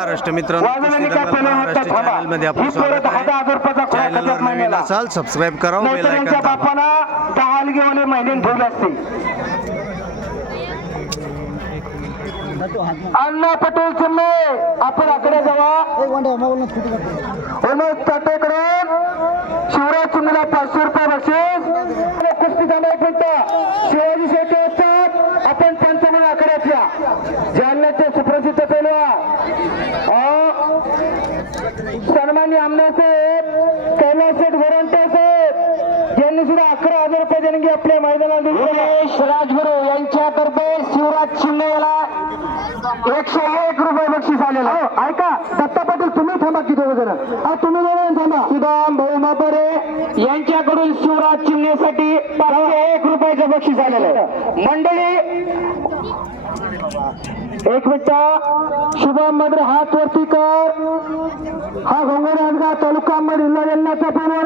महाराष्ट्र मित्रांनो, कुस्ती दंगल महाराष्ट्र चॅनल मध्ये आपलं स्वागत आहे. चॅनलवर नवीन असाल सबस्क्राइब करा, बेल आयकॉन दाबा. 10 हलगेवाले महिन्यात ठेवले असते. अण्णा पटेल चिमणे आपण आकडे जावा. ताटेकडून शिवराज चिमणीला 500 रुपये बक्षीस. कुस्ती झाला एक मिनिट. शिवाजी शेट्टी असतात आपण पंचावन्न आकड्यातल्या जालन्याचे सुप्रसिद्ध पैलवान सन्मान्य आमदार कैलास शेठ गोरंटे साहेब यांनी सुद्धा 11,000 रुपये देणगी आपल्या मैदानात दिली. राजगुरू यांच्यातर्फे शिवराज चिमणे याला 101 रुपये बक्षीस आलेलं. ऐका दत्ता पाटील तुम्ही थांबा की दोघ जण तुम्ही दोघ थांबा. सुदाम भाऊ मापारे यांच्याकडून शिवराज चिमण्यासाठी 501 रुपयाचं बक्षीस आलेलं आहे. मंडळी एक मिनिट. शुभम मद्रे हात वरती कर. हा घोंगडगाव तालुका जिल्हा जालन्याचा पैलवान.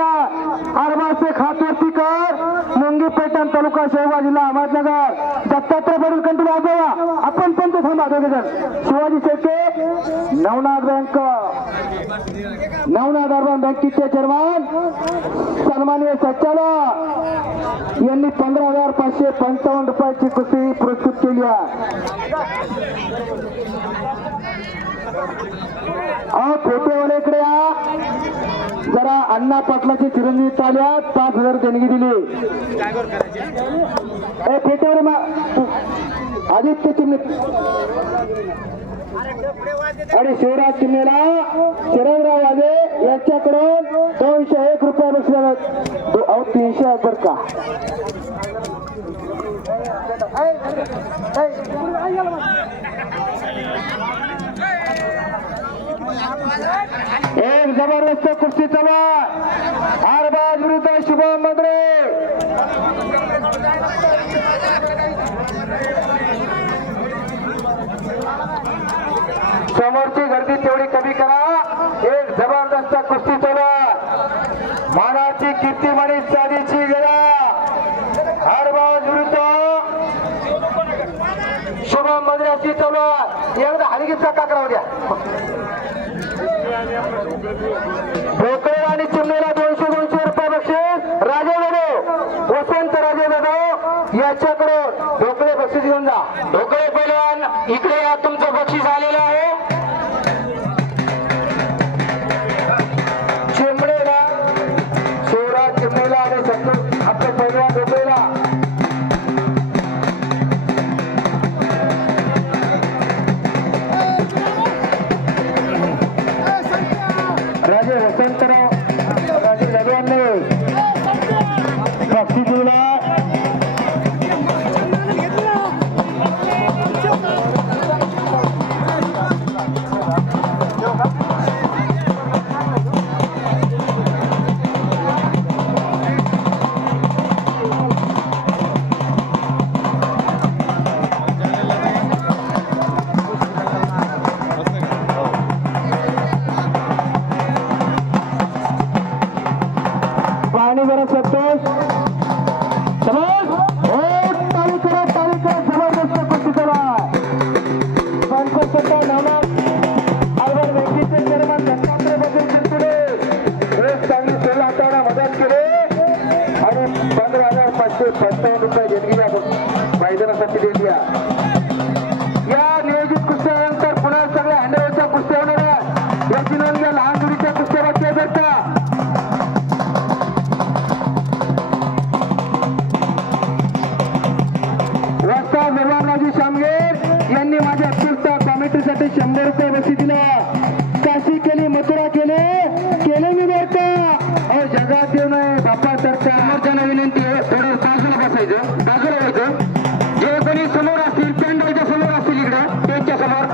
अरबाज शेख हात वरती कर. मुंगी पैठण तालुका शेवगाव जिल्हा अहमदनगर. दत्तात्रय पाटील कंटिन्यू आजोबा आपण पण ते थांबा दोघे जण. शिवाजी शेट्टी नवनाथ बँक नवनाथ अर्बन बँकेचे चेअरमन सन्माननीय संचालक यांनी 15,555 रुपयाची कुस्ती पुरस्कृत केली आहे. फोटोवाल्याकडे या जरा. अण्णा पाटलाचे चिरंजीव चाल्यात 5,000 देणगी दिली. फोटोवर आदित्य चिमणे आणि शिवराज चिमणेला चिरंजीराव वाजे यांच्याकडून 201 रुपये बक्षीस. 300 बर का. एक जबरदस्त कुस्ती चला. अरबाज विरुद्ध शुभम मद्रे. समोरची गर्दी तेवढी कमी करा. एक जबरदस्त कुस्ती चला. मानाची कीर्तिमानी चांदीची गेला. अरबाज विरुद्ध शुभम मद्रेची चला. एकदा हलगीचा काकराव द्या. ढोकळे आणि चिमणीला 200 रुपये बक्षीस. राजे जाधव वसंत राजे जाधव याच्याकडून ढोकळे बक्षीस घेऊन जा. ढोकळे पैलवान इकडे या, तुमचं बक्षीस आलेलं आहे. चिमणेला शिवराज चिमणेला आणि संतोष आपले पैलवान ढोकळेला राजे वसंतराव राजे जाधवांनी बक्षीस दिला. पाणी जरा संतोष समज तालुका जबरदस्त कुस्ती चला. पंचसत्ता नवनाथ अर्बन बँकेचे चेअरमन दत्तात्रय पाटील चिंचुडे चांगली सेल हाताळा मदत केली आणि 15,555 रुपये देणगीला मैदानासाठी दिली. या नियोजित कुस्त्यानंतर पुन्हा सगळ्या हँडलच्या कुस्त्या होणार आहे. याची नोंद घ्या. लहान दुरीच्या कुस्त्या बाकी आहेत का. निर्वाणराजी शामगेर यांनी माझ्या अत्युत्त कॉमेंट्रीसाठी 100 रुपये बक्षीस दिलं. काशी केली, मथुरा केले मी बर का. जगात येऊ नये बापासारखा. समोरच्या विनंती आहे थोडं बाजूला बसायचं, बाजूला व्हायचं. जे कोणी समोर असतील पॅन्डलच्या समोर असतील इकडं त्यांच्या समोर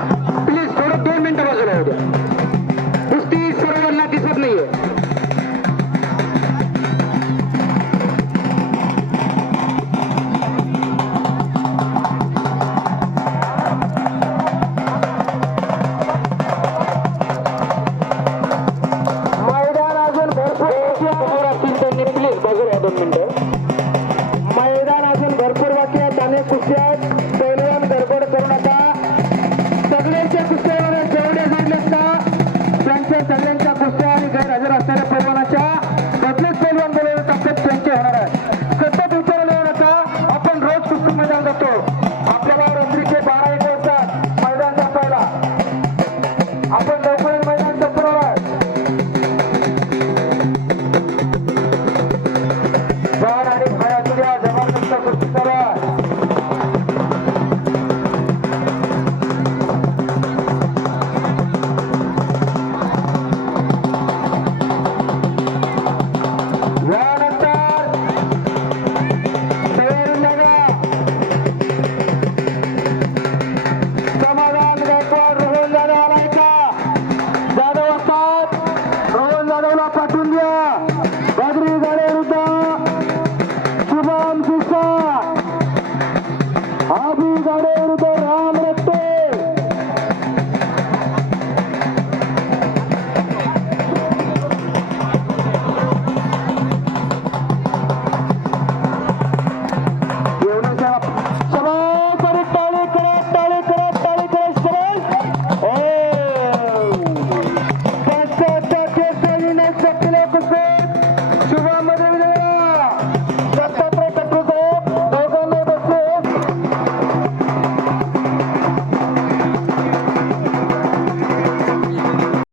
प्लीज थोडं 2 मिनिटं बाजूला होऊ द्या. कुस्ती सर्वांना दिसत नाहीये. सगळ्यांचे